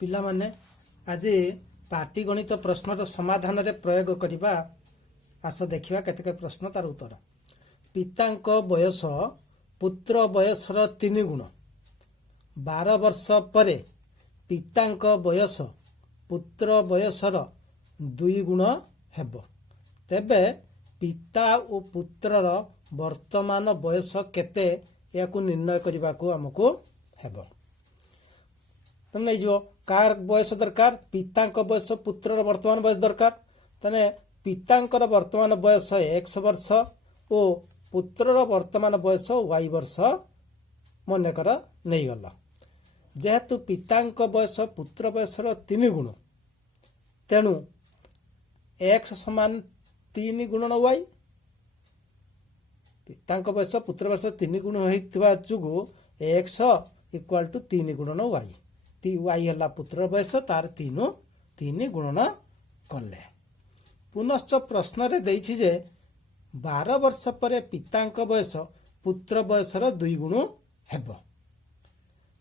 ପିଲାମାନେ ଆଜି ପାଟିଗଣିତ ପ୍ରଶ୍ନର ସମାଧାନରେ ପ୍ରୟୋଗ କରିବା। ଆସ ଦେଖିବା କେତେକ ପ୍ରଶ୍ନ ତାର ଉତ୍ତର। ପିତାଙ୍କ ବୟସ ପୁତ୍ର ବୟସର 3 ଗୁଣ। 12 ବର୍ଷ ପରେ ପିତାଙ୍କ ବୟସ ପୁତ୍ର ବୟସର 2 ଗୁଣ ହେବ। ତେବେ ପିତା ଓ ପୁତ୍ରର ବର୍ତ୍ତମାନ ବୟସ କେତେ ଏହାକୁ ନିର୍ଣ୍ଣୟ କରିବାକୁ ଆମକୁ ହେବ। ତମେ ନେଇଯିବ କାର ବୟସ ଦରକାର, ପିତାଙ୍କ ବୟସ ପୁତ୍ରର ବର୍ତ୍ତମାନ ବୟସ ଦରକାର। ତାହେଲେ ପିତାଙ୍କର ବର୍ତ୍ତମାନ ବୟସ x ବର୍ଷ ଓ ପୁତ୍ରର ବର୍ତ୍ତମାନ ବୟସ y ବର୍ଷ ମନେକର ନେଇଗଲ। ଯେହେତୁ ପିତାଙ୍କ ବୟସ ପୁତ୍ର ବୟସର 3 ଗୁଣ, ତେଣୁ x ସମାନ 3 ଗୁଣନ y। ପିତାଙ୍କ ବୟସ ପୁତ୍ର ବୟସ 3 ଗୁଣ ହୋଇଥିବା ଯୋଗୁଁ x equal to 3 ଗୁଣନ y। y ହେଲା ପୁତ୍ର ବୟସ, ତାର 3 ଗୁଣନ କଲେ। ପୁନଶ୍ଚ ପ୍ରଶ୍ନରେ ଦେଇଛି ଯେ 12 ବର୍ଷ ପରେ ପିତାଙ୍କ ବୟସ ପୁତ୍ର ବୟସର 2 ଗୁଣ ହେବ।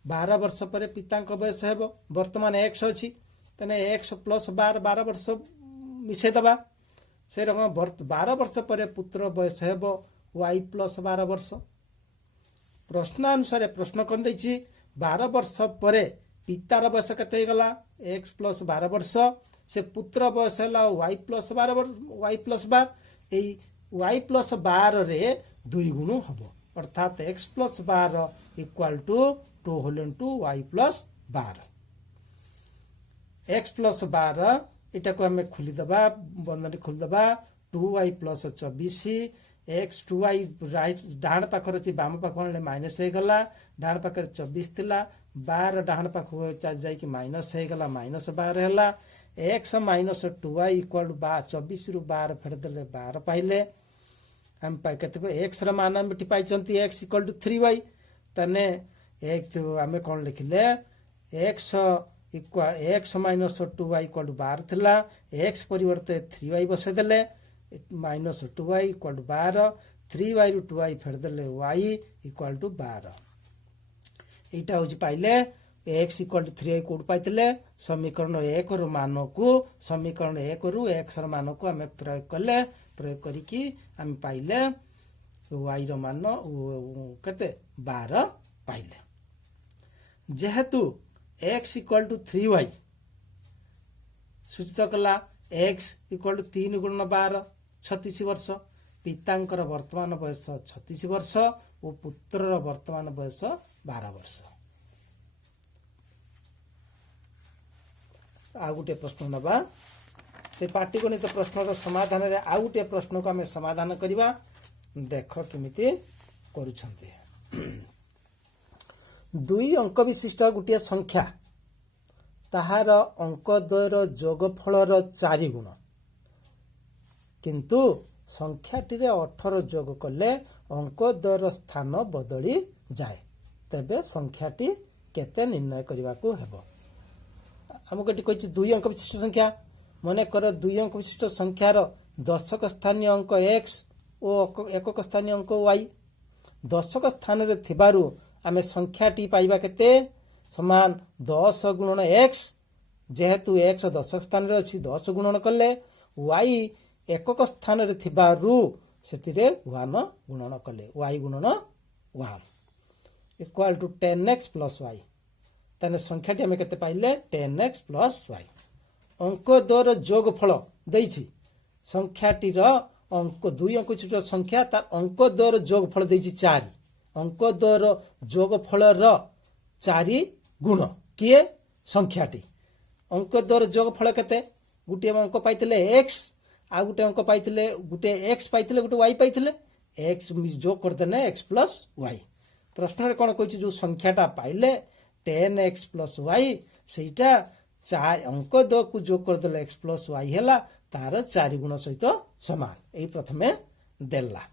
12 ବର୍ଷ ପରେ ପିତାଙ୍କ ବୟସ ହେବ, ବର୍ତ୍ତମାନ x ଅଛି, ତେଣୁ x ପ୍ଲସ୍ 12 ବର୍ଷ ମିଶାଇଦେବା। ସେଇ ରକମ 12 ବର୍ଷ ପରେ ପୁତ୍ର ବୟସ ହେବ y ପ୍ଲସ୍ 12 ବର୍ଷ। ପ୍ରଶ୍ନାନୁସାରେ ପ୍ରଶ୍ନ କ'ଣ ଦେଇଛି? 12 ବର୍ଷ ପରେ ପିତାର ବୟସ କେତେ ହେଇଗଲା? x ପ୍ଲସ୍ 12 ବର୍ଷ। ସେ ପୁତ୍ର ବୟସ ହେଲା y ପ୍ଲସ୍ 12। ଏଇ y ପ୍ଲସ୍ 12ରେ 2 ଗୁଣ ହେବ, ଅର୍ଥାତ୍ x plus 12 equal to 2 whole into y plus 12। x plus 12 ଏଟାକୁ ଆମେ ଖୋଲିଦେବା, ବନ୍ଧନୀ ଖୋଲିଦେବା। 2y plus 24 x 2y right ଡାହାଣ ପାଖରେ ଅଛି, ବାମ ପାଖକୁ ଆଣିଲେ ମାଇନସ୍ ହେଇଗଲା। ଡାହାଣ ପାଖରେ 24 ଥିଲା, 12 ଡାହାଣ ପାଖକୁ ଯାଇକି ମାଇନସ୍ ହେଇଗଲା, ମାଇନସ୍ 12 ହେଲା। x minus 2y equal to 24ରୁ 12 ଫେରିଦେଲେ 12 ପାଇଲେ। ଆମେ କେତେ x ର ମାନ ଆମେ ଏଠି ପାଇଛନ୍ତି x ଇକ୍ୱାଲ ଟୁ 3y। ତାହେଲେ ଆମେ କ'ଣ ଲେଖିଲେ? x minus 2y equal two 12 ଥିଲା, x ପରିବର୍ତ୍ତେ 3y ବସାଇଦେଲେ, minus 2y equal two 12, 3y ରୁ 2y ଫେରିଦେଲେ y ଇକ୍ୱାଲ ଟୁ 12। এইটা হচ্ছে পাইলে x equal to 3y code পাইলে সমীকরণ 1 ରୁ ମାନକୁ ସମୀକରଣ 1 ରୁ x ର ମାନକୁ ଆମେ ପ୍ରୟୋଗ କଲେ, ପ୍ରୟୋଗ କରିକି ଆମେ ପାଇଲେ y ର ମାନ କେତେ 12 ପାଇଲେ। ଯେହେତୁ x ଇକୁଆଲ ଟୁ 3y ସୂଚିତ କଲା x ଇକୁଆଲ ଟୁ 3 ଗୁଣନ 12 36 ବର୍ଷ। ପିତାଙ୍କର ବର୍ତ୍ତମାନ ବୟସ 36 ବର୍ଷ ଓ ପୁତ୍ରର ବର୍ତ୍ତମାନ ବୟସ 12 ବର୍ଷ। ଆଉ ଗୋଟିଏ ପ୍ରଶ୍ନ ନେବା। ସେ ପାଟିଗଣିତ ପ୍ରଶ୍ନର ସମାଧାନରେ ଆଉ ଗୋଟିଏ ପ୍ରଶ୍ନକୁ ଆମେ ସମାଧାନ କରିବା। ଦେଖ କେମିତି କରୁଛନ୍ତି। 2 ଅଙ୍କ ବିଶିଷ୍ଟ ଗୋଟିଏ ସଂଖ୍ୟା, ତାହାର ଅଙ୍କ ଦ୍ୱୟର ଯୋଗଫଳର 4 ଗୁଣ, କିନ୍ତୁ ସଂଖ୍ୟାଟିରେ 18 ଯୋଗ କଲେ ଅଙ୍କ ଦ୍ୱୟର ସ୍ଥାନ ବଦଳି ଯାଏ। ତେବେ ସଂଖ୍ୟାଟି କେତେ ନିର୍ଣ୍ଣୟ କରିବାକୁ ହେବ? ଆମକୁ ଏଠି କହିଛି 2 ଅଙ୍କ ବିଶିଷ୍ଟ ସଂଖ୍ୟା। ମନେକର 2 ଅଙ୍କ ବିଶିଷ୍ଟ ସଂଖ୍ୟାର ଦଶକ ସ୍ଥାନୀୟ ଅଙ୍କ x ଓ ଏକକ ସ୍ଥାନୀୟ ଅଙ୍କ y। ଦଶକ ସ୍ଥାନରେ ଥିବାରୁ ଆମେ ସଂଖ୍ୟାଟି ପାଇବା କେତେ? ସମାନ 10 ଗୁଣନ x। ଯେହେତୁ x ଦଶକ ସ୍ଥାନରେ ଅଛି, 10 ଗୁଣନ କଲେ, y ଏକକ ସ୍ଥାନରେ ଥିବାରୁ ସେଥିରେ 1 ଗୁଣନ କଲେ, y ଗୁଣନ 1 equal to 10x plus y। ତାହେଲେ ସଂଖ୍ୟାଟି ଆମେ କେତେ ପାଇଲେ? 10x plus y। ଅଙ୍କ ଦ୍ୱୟର ଯୋଗଫଳ ଦେଇଛି। ସଂଖ୍ୟାଟିର ଅଙ୍କ 2 ଅଙ୍କ ବିଶିଷ୍ଟ ସଂଖ୍ୟା, ତାର ଅଙ୍କ ଦ୍ୱୟର ଯୋଗଫଳ ଦେଇଛି 4। ଅଙ୍କ ଦ୍ୱୟର ଯୋଗଫଳର 4 ଗୁଣ କିଏ? ସଂଖ୍ୟାଟି। ଅଙ୍କ ଦ୍ୱୟର ଯୋଗଫଳ କେତେ? ଗୋଟିଏ ଅଙ୍କ ପାଇଥିଲେ x, ଆଉ ଗୋଟେ ଅଙ୍କ ପାଇଥିଲେ, ଗୋଟେ x ପାଇଥିଲେ, ଗୋଟେ y ପାଇଥିଲେ। x ଯୋଗ କରିଦେଲେ x ପ୍ଲସ୍ y। ପ୍ରଶ୍ନରେ କ'ଣ କହିଛି? ଯେଉଁ ସଂଖ୍ୟାଟା ପାଇଲେ 10x ପ୍ଲସ୍ y, ସେଇଟା ଅଙ୍କ ଦ୍ୱୟକୁ ଯୋଗ କରିଦେଲେ x ପ୍ଲସ୍ y ହେଲା, ତାର 4 ଗୁଣ ସହିତ ସମାନ। ଏଇ ପ୍ରଥମେ ଦେଲା।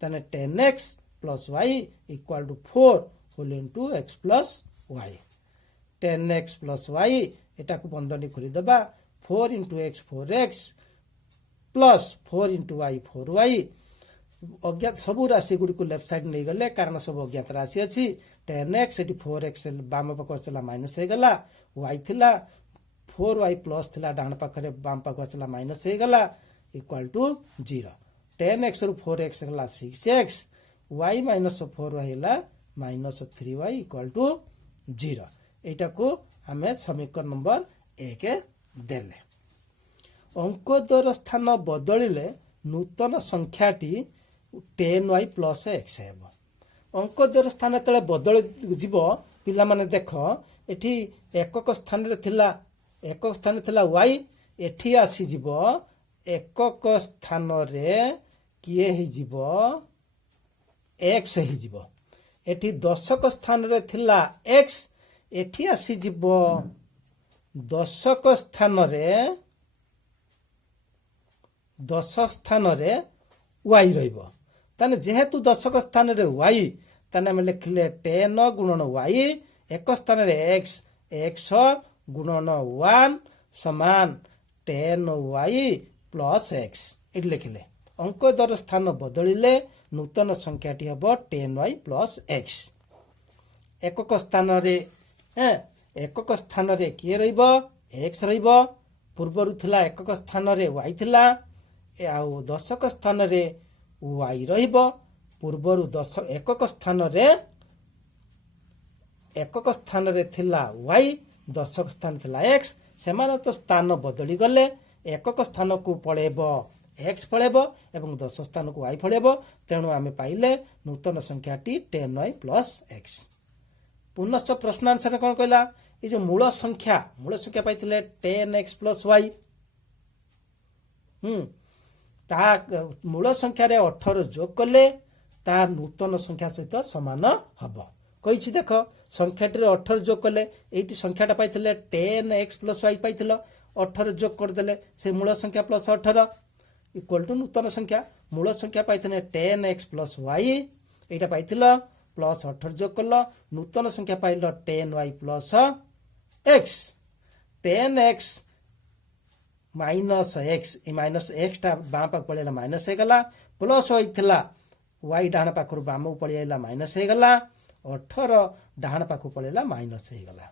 ତାହେଲେ 10x plus y equal to 4 whole into x plus y। 10x plus y ଏଟାକୁ ବନ୍ଧନୀ ଖୋଲିଦେବା। 4 into x 4x plus 4 into y 4y। अज्ञात सबू राशि गुड़ी को लेफ्ट साइड नहीं गले कारण सब अज्ञात राशि अच्छी 10x ये 4x बाम पाख चला माइनस हो गला y थिला 4y प्लस थिला डाण पाखरे बाम पाख चला माइनस हो गला इक्वल टू 0 10x रु 4x गला 6x y माइनस 4y हला माइनस 3y इक्वल टू 0 एटा को हमें समीकरण नंबर 1 देले अंक द्वयर स्थान बदलिले नूतन संख्याटी 10y प्लस x हेबो अंक द्वयर स्थान तले बदल जीव पिला माने देख एठी एकक स्थान रे थिला एकक स्थान थिला y एठी आसी जीव एकक स्थान रे किए ही जीव x ही जीव एठी दशक स्थान रे थिला x एठी आसी जीव दशक स्थान रे y रहिबो ताने जेहेतु दशक स्थान रे y ताने हम लिखले 10 गुणन y एक स्थान रे x x गुणन 1 समान 10y प्लस x इट लिखले अंक द्वयर स्थान बदलिले नूतन संख्याटी हबो 10y प्लस x एकक स्थान रे एकक स्थान रे किए रहिबो x रहिबो पूर्वरु थिला एकक स्थान रे y थिला आउ दशक स्थान रे y रहिबो पूर्वरु एकक स्थान रे थिला y दशक स्थान थिला x सेमान तो स्थान बदली गले एकक स्थान को पळेबो x पळेबो एवं दशक स्थान को y पळेबो तेणु आमे पाइले नूतन संख्याटी 10y प्लस x पुनश्च प्रश्न आंसर कोन कहला ए जो मूल संख्या पाइथिले 10x प्लस y ता मूल संख्या रे 18 जोग कले ता नूतन संख्या सहित समान हबो कहिछि देख संख्याटी रे 18 जोग कले एठी संख्याटा पाइथिले 10x प्लस y पाइथिलो 18 जोग कर देले से मूल संख्या प्लस 18 इक्वल टू नूतन संख्या मूल संख्या पाइथिले 10x प्लस y एटा पाइथिलो प्लस 18 जोग कलो नूतन संख्या pilo 10y plus x 10x minus x ए माइनस x टा बाम पाख पळेला माइनस हे गला प्लस y थिला y डाहण पाखरु बाम पळेला माइनस हे गला 18 डाहण पाखु पळेला माइनस हे गला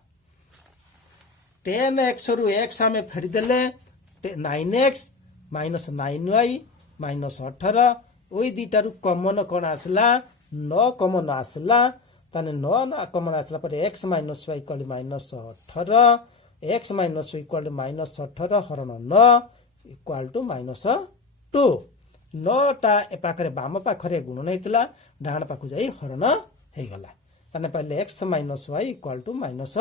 10x रु x हमें फेडी देले 9x माइनस 9y माइनस 18 ओई दीटा रु कॉमन कोन आसला 9 कॉमन आसला ताने 9 कॉमन आसला पर x minus y equal minus 18 x minus y equal minus 18 हरण 9 इक्वल टू माइनस 2 9 टा ए पाखरे बाम पाखरे गुणन हेतिला डाहण पाखु जाई हरण हे गला ताने पहले x minus y equal to minus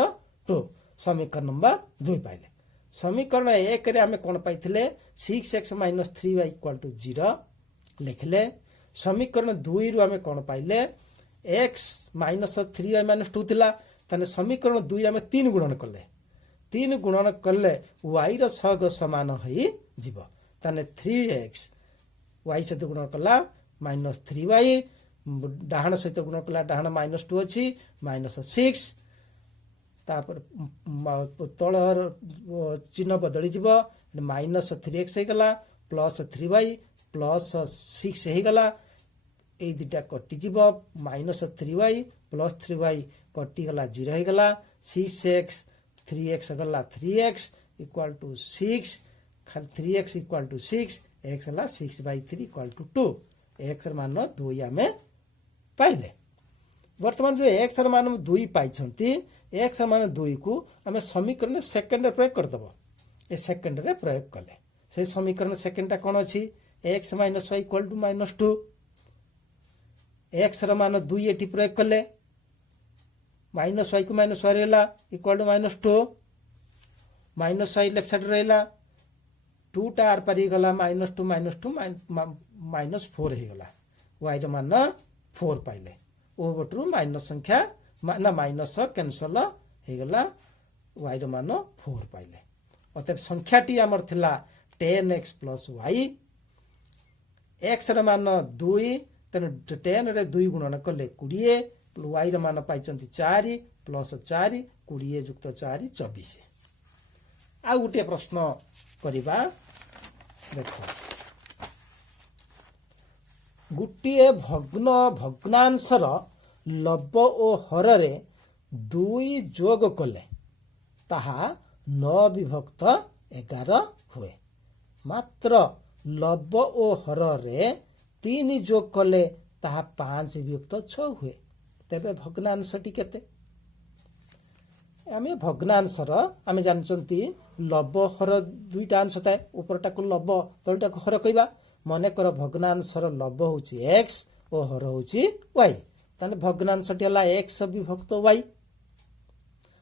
2 समीकरण नंबर 2 पाइले समीकरण 1 रे हमें कोन पाइथिले 6x minus 3y equal to 0 लिखले समीकरण 2 रु हमें कोन पाइले x माइनस 3y माइनस 2 थिला ताने समीकरण 2 रे हमें 3 गुणन कले 3 गुणन कले y रो सहग समान होई जीव ताने 3x y सहित गुणन कला माइनस 3y डाहण सहित गुणन कला डाहण माइनस 2 अछि माइनस 6 तापर तळर चिन्ह बदली जीव माइनस 3x हे गला प्लस 3y प्लस 6 हे गला ए दिटा कटि जीव माइनस 3y प्लस 3y कटि गला 0 हे गला 6x 3x गला 3x इक्वल टू 6 खाली 3x इक्वल टू 6 x गला 6/3 इक्वल टू 2 x र मान 2 हमें पाइले वर्तमान जो x र मान 2 पाई छंती x र मान 2 को हमें समीकरण सेकंड रे प्रयोग कर दबो ए सेकंड रे प्रयोग कले से समीकरण सेकंड टा कोन अछि x minus y equal to minus 2 x र मान 2 एठी प्रयोग कले माइनस y को माइनस y रहला equal to minus 2 minus y left side रहला 2 टा आर पारी गला माइनस 2 माइनस 4 हे गला y र मान 4 पाइले ओ बटरू माइनस संख्या ना माइनस कैंसल हे गला y र मान 4 पाइले अतः संख्याटी हमर थिला 10x प्लस y x र मान 2 तने 10 रे 2 गुणन कले 20 y र मान पाइचंती 4 प्लस 4 20 युक्त 4 24 आ गुटे प्रश्न करिबा देखो ଗୋଟିଏ ଭଗ୍ନାଂଶର ଲବ ଓ ହରରେ 2 ଯୋଗ କଲେ ତାହା 9 ବିଭକ୍ତ 11 ହୁଏ। ମାତ୍ର ଲବ ଓ ହରରେ 3 ଯୋଗ କଲେ ତାହା 5 ବିଭକ୍ତ 6 ହୁଏ। ତେବେ ଭଗ୍ନାଂଶଟି କେତେ? ଆମେ ଭଗ୍ନାଂଶର ଆମେ ଜାଣିଛନ୍ତି ଲବ ହର 2ଟା ଅଂଶ ଥାଏ। ଉପରଟାକୁ ଲବ ତଳଟାକୁ ହର କହିବା। ମନେକର ଭଗ୍ନାଂଶର ଲବ ହେଉଛି x ଓ ହର ହେଉଛି y। ତାହେଲେ ଭଗ୍ନାଂଶଟି ହେଲା x ବିଭକ୍ତ y।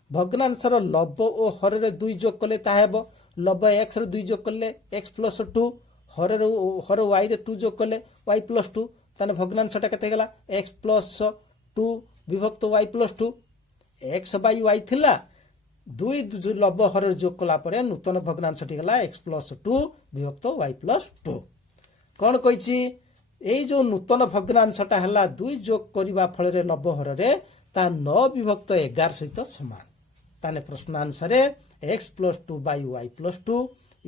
ଭଗ୍ନାଂଶର ଲବ ଓ ହରରେ 2 ଯୋଗ କଲେ ତାହା ହେବ ଲବ x ର 2 ଯୋଗ କଲେ x ପ୍ଲସ୍ 2, ହର y ରେ 2 ଯୋଗ କଲେ y ପ୍ଲସ୍ 2। ତାହେଲେ ଭଗ୍ନାଂଶଟା କେତେ ହେଇଗଲା? x ପ୍ଲସ୍ 2 ବିଭକ୍ତ y plus 2। x Bai y ଥିଲା, 2 ଲବ ହରରେ ଯୋଗ କଲା ପରେ ନୂତନ ଭଗ୍ନାଂଶଟି ହେଲା x ପ୍ଲସ୍ 2 ବିଭକ୍ତ y ପ୍ଲସ୍ 2। କ'ଣ କହିଛି? ଏଇ ଯୋଉ ନୂତନ ଭଗ୍ନାଂଶଟା ହେଲା 2 ଯୋଗ କରିବା ଫଳରେ ଲବ ହରରେ ତାହା 9 ବିଭକ୍ତ 11 ସହିତ ସମାନ। ତାହେଲେ ପ୍ରଶ୍ନାଂଶରେ x plus 2 Bai y plus 2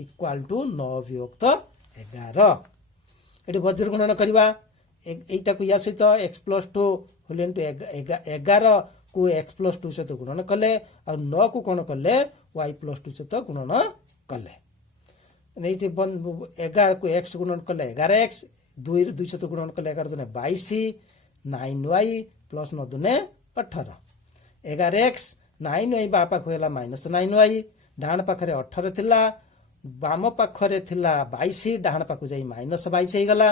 equal to 9 ବିଭକ୍ତ 11। ଏଠି ବଜ୍ର ଗୁଣନ କରିବା। এইটাକୁ ୟା ସହିତ x ପ୍ଲସ୍ 2 ହୋଲ୍ ଇଣ୍ଟୁ 11 କୁ x ପ୍ଲସ୍ 2 ସହିତ ଗୁଣନ କଲେ ଆଉ 9 କୁ କ'ଣ କଲେ y ପ୍ଲସ୍ 2 ସହିତ ଗୁଣନ କଲେ। এইটি 11 କୁ x ଗୁଣନ କଲେ 11x, 2 ରୁ 2 ସହିତ ଗୁଣନ କଲେ 11 ଦୁନେ 22, 9y ପ୍ଲସ୍ 9 ଦୁନେ 18। 11x 9y ବା ପାଖକୁ ହେଲା ମାଇନସ୍ 9y, ଡାହାଣ ପାଖରେ 18 ଥିଲା, ବାମ ପାଖରେ ଥିଲା 22, ଡାହାଣ ପାଖକୁ ଯାଇ ମାଇନସ୍ 22 ହେଇଗଲା।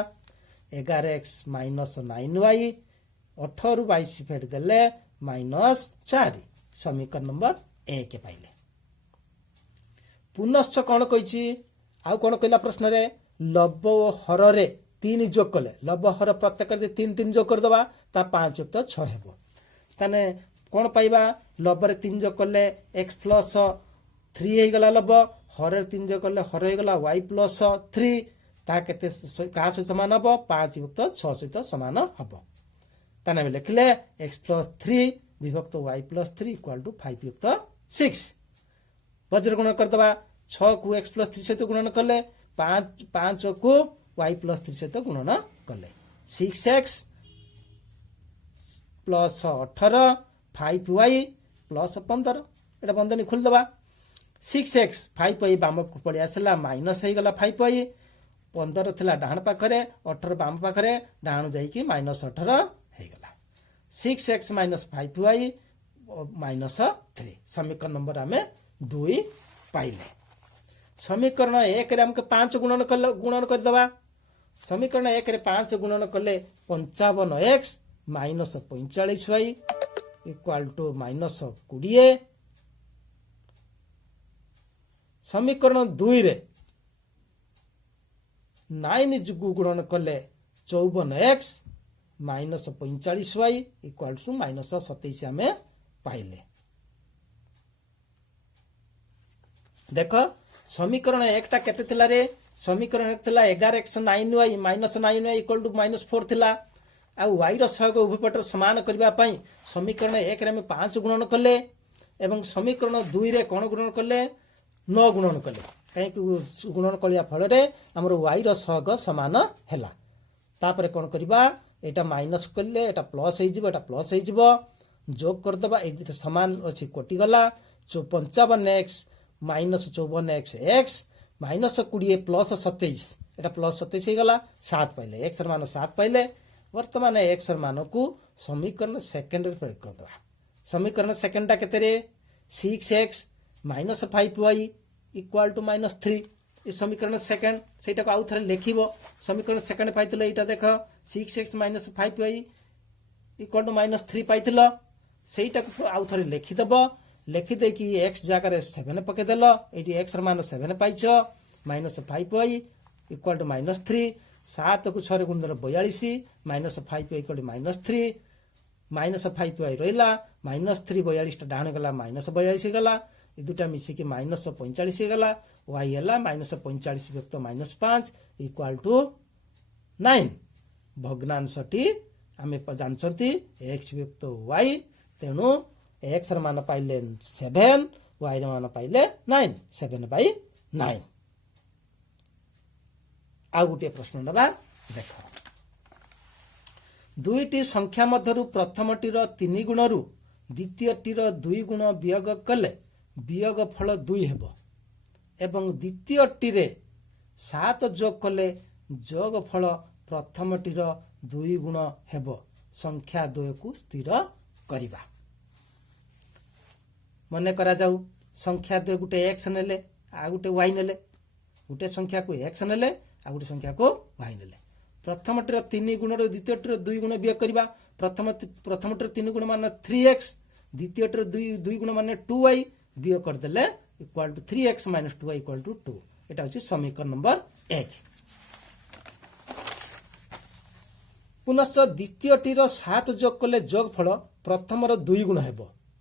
11x ମାଇନସ୍ 9y, 18 ରୁ 22 ଫେଡ଼ି ଦେଲେ ମାଇନସ୍ 4। ସମୀକରଣ ନମ୍ବର 1 ପାଇଲେ। ପୁନଶ୍ଚ କ'ଣ କହିଛି? ଆଉ କ'ଣ କହିଲା ପ୍ରଶ୍ନରେ? ଲବ ଓ ହରରେ 3 ଯୋଗ କଲେ, ଲବ ହର ପ୍ରତ୍ୟେକରେ 3 ଯୋଗ କରିଦେବା ତା 5 ଯୁକ୍ତ 6 ହେବ। ତାହେଲେ କ'ଣ ପାଇବା? ଲବରେ 3 ଯୋଗ କଲେ x ପ୍ଲସ୍ 3 ହେଇଗଲା ଲବ, ହରରେ 3 ଯୋଗ କଲେ ହର ହେଇଗଲା y ପ୍ଲସ୍ 3। ତାହା କେତେ କାହା ସହିତ ସମାନ ହେବ? 5 ବିଭକ୍ତ 6 ସହିତ ସମାନ ହେବ। ତାହେଲେ ଆମେ ଲେଖିଲେ x ପ୍ଲସ୍ 3 ବିଭକ୍ତ y ପ୍ଲସ୍ 3 ଇକ୍ୱାଲ୍ ଟୁ 5 ବିଭକ୍ତ 6। ବଜ୍ର ଗୁଣନ କରିଦେବା। 6 କୁ x ପ୍ଲସ୍ 3 ସହିତ ଗୁଣନ କଲେ, 5 କୁ y ପ୍ଲସ୍ 3 ସହିତ ଗୁଣନ କଲେ 6x ପ୍ଲସ୍ 18 5y ପ୍ଲସ୍ 15। ଏଇଟା ବନ୍ଧନୀ ଖୋଲିଦେବା। 6x 5y ବାମକୁ ପଳେଇ ଆସିଲା, ମାଇନସ୍ ହେଇଗଲା 5y। 15 ଥିଲା ଡାହାଣ ପାଖରେ, 18 ବାମ ପାଖରେ, ଡାହାଣ ଯାଇକି ମାଇନସ୍ 18 ହେଇଗଲା। 6x minus 5y minus 3। ସମୀକରଣ ନମ୍ବର ଆମେ 2 ପାଇଲେ। ସମୀକରଣ 1ରେ ଆମକୁ 5 ଗୁଣନ କରିଦେବା। ସମୀକରଣ 1ରେ 5 ଗୁଣନ କଲେ 55x minus 45y equal to minus 20। ସମୀକରଣ 2ରେ 9 ଯୋଗୁଁ ଗୁଣନ କଲେ 54x minus 45y equal to minus 27 ଆମେ ପାଇଲେ। ଦେଖ ସମୀକରଣ 1ଟା କେତେ ଥିଲା ରେ? ସମୀକରଣ 1 ଥିଲା 11x 9y minus 9y equal to minus 4 ଥିଲା। ଆଉ y ର ସହଗ ଉଭୟ ପଟରେ ସମାନ କରିବା ପାଇଁ ସମୀକରଣ 1ରେ ଆମେ 5 ଗୁଣନ କଲେ ଏବଂ ସମୀକରଣ 2ରେ କ'ଣ ଗୁଣନ କଲେ? 9 ଗୁଣନ କଲେ। କାହିଁକି ଗୁଣନ କରିବା ଫଳରେ ଆମର y ର ସହଗ ସମାନ ହେଲା। ତାପରେ କ'ଣ କରିବା? এটা ମାଇନସ୍ କଲେ এটা ପ୍ଲସ୍ ହେଇଯିବ, এটা ପ୍ଲସ୍ ହେଇଯିବ, ଯୋଗ କରିଦେବା। ଏଇ ଦୁଇଟା ସମାନ ଅଛି, କଟିଗଲା। 55x minus 54x x minus 20 plus 27, এটা ପ୍ଲସ୍ 27 ହେଇଗଲା। 7 ପାଇଲେ, x ର ମାନ 7 ପାଇଲେ। ବର୍ତ୍ତମାନ x ର ମାନକୁ ସମୀକରଣ ସେକେଣ୍ଡରେ ପ୍ରୟୋଗ କରିଦେବା। ସମୀକରଣ ସେକେଣ୍ଡଟା କେତେରେ? 6x minus 5y equal to minus 3। ଏ ସମୀକରଣ ସେକେଣ୍ଡ, ସେଇଟାକୁ ଆଉ ଥରେ ଲେଖିବ। ସମୀକରଣ ସେକେଣ୍ଡ ପାଇଥିଲ, ଏଇଟା ଦେଖ 6x minus 5y equal to minus 3 ପାଇଥିଲ। ସେଇଟାକୁ ଆଉ ଥରେ ଲେଖିଦେବ। ଲେଖିଦେଇକି x ଜାଗାରେ 7 ପକେଇଦେଲ। ଏଇଠି x ର ମାନ 7 ପାଇଛ। Minus 5y equal to minus 3। 7କୁ 6ରେ ଗୁଣ ଦେଲେ 42, minus 5y equal to minus 3। Minus 5y ରହିଲା, ମାଇନସ୍ 3 42ଟା ଡାହାଣ ଗଲା, ମାଇନସ୍ 42 ହେଇଗଲା। ଏ ଦୁଇଟା ମିଶିକି ମାଇନସ୍ 45 ହେଇଗଲା। y ହେଲା ମାଇନସ୍ 45 ବିଭକ୍ତ ମାଇନସ୍ 5 ଇକ୍ୱାଲ୍ ଟୁ 9। ଭଗ୍ନାଂଶଟି ଆମେ ଜାଣିଛନ୍ତି x ବିଭକ୍ତ y। ତେଣୁ x ର ମାନ ପାଇଲେ 7, y ର ମାନ ପାଇଲେ 9, 7/9। ଆଉ ଗୋଟିଏ ପ୍ରଶ୍ନ ନେବା, ଦେଖ। ଦୁଇଟି ସଂଖ୍ୟା ମଧ୍ୟରୁ ପ୍ରଥମଟିର 3 ଗୁଣରୁ ଦ୍ୱିତୀୟଟିର 2 ଗୁଣ ବିୟୋଗ କଲେ ବିୟୋଗ ଫଳ 2 ହେବ ଏବଂ ଦ୍ୱିତୀୟଟିରେ 7 ଯୋଗ କଲେ ଯୋଗ ଫଳ ପ୍ରଥମଟିର 2 ଗୁଣ ହେବ। ସଂଖ୍ୟା ଦ୍ୱୟକୁ ସ୍ଥିର କରିବା। ମନେ କରାଯାଉ ସଂଖ୍ୟା ଦ୍ୱୟ ଗୋଟେ x ନେଲେ ଆଉ ଗୋଟେ y ନେଲେ, ଗୋଟେ ସଂଖ୍ୟାକୁ x ନେଲେ ଆଉ ଗୋଟେ ସଂଖ୍ୟାକୁ y ନେଲେ। ପ୍ରଥମଟିର 3 ଗୁଣରୁ ଦ୍ୱିତୀୟଟିର 2 ଗୁଣ ବିୟୋଗ କରିବା। ପ୍ରଥମଟିର 3 ଗୁଣ ମାନେ 3x, ଦ୍ୱିତୀୟଟିର 2 ଗୁଣ ମାନେ 2y, ବିୟୋଗ କରିଦେଲେ equal to 3x minus 2y equal to 2। এটা হচ্ছে সমীকরণ নম্বর 1। পুনশ্চ দ্বিতীয়টির 7 যোগ কলে যোগফল প্রথমর 2 গুণ ହେବ।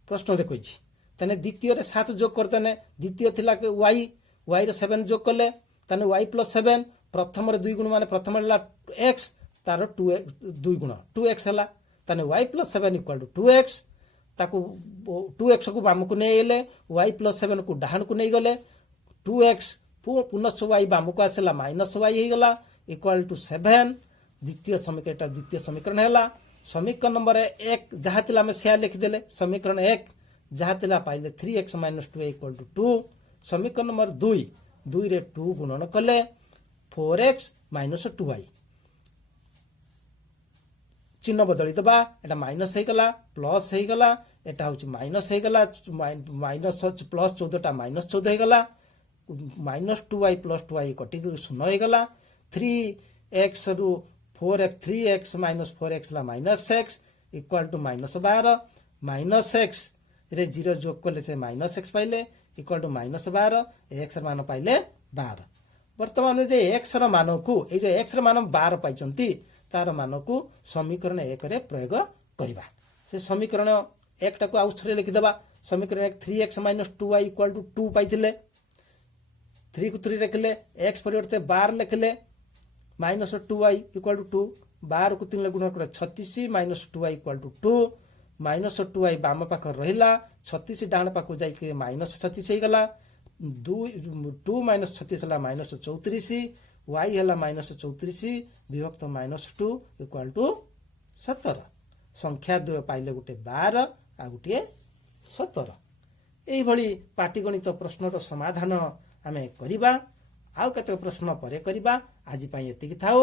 প্রশ্নরে কইছি তাহলে দ্বিতীয়রে 7 যোগ করতেনে দ্বিতীয় থিলা y, y রে 7 যোগ কলে তাহলে y প্লস 7, প্রথমর 2 গুণ মানে প্রথম হলা x, তার 2 গুণ 2x হলা, তাহলে y plus 7 equal to 2x। তাকু 2x কু বামকু নেই গলে y প্লস 7 কু ডাহাণকু নেই গলে 2x পুনশ্চ y বামকু আসলা মাইনস y হইগলা ইকুয়াল টু 7। দ্বিতীয় সমীকরণ হেলা। সমীকরণ নম্বর 1 যাহা তিলা আমি সেয়া লিখিদেলে সমীকরণ 1 যাহা তিলা পাইলে 3x minus 2y equal to 2। সমীকরণ নম্বর 2 রে 2 গুণন কলে 4x মাইনস 2y, চিহ্ন বদলি দেবা, এটা মাইনস হয়ে গলা প্লস হয়ে গলা, এটা হচ্ছে মাইনস হয়ে গলা, মাইনস প্লস 14টা মাইনস 14 হয়ে গলা, মাইনস 2y প্লস 2y কটিকি 0 হয়ে গলা। 3x রু 4x 3x মাইনস 4x লা minus x equal to minus 12। Minus x রে 0 যোগ করলে সে মাইনস x পাইলে ইকুয়াল টু মাইনস 12, x র মান পাইলে 12। বর্তমানে যে x র মানকু এই যে x র মান 12 পাইছন্তি তার মানকু সমীকরণ 1 রে প্রয়োগ করিবা। সে সমীকরণ 1 টাকু আউ থরে লিখি দেবা। সমীকরণ 1 3x minus 2y equal to 2 পাইতিলে 3 को 3 रखले x परिवर्ते 12 लिखले माइनस 2y इक्वल टू 2, 12 को 3 गुण कर 36 minus 2y equal to 2, minus 2y बाम पाख रहिला 36 डाण पाख जाई के माइनस 36 हे गला। 2 माइनस 36 हला माइनस 34, y हला माइनस 34 विभक्त माइनस 2 इक्वल टू 17। संख्या द्वय पाइले गुटे 12 आ गुटे 17। एई भली पाटीगणित प्रश्नर समाधान आमे करिबा। आउ केते प्रश्न परे करिबा। आज पई एतिकी थाओ।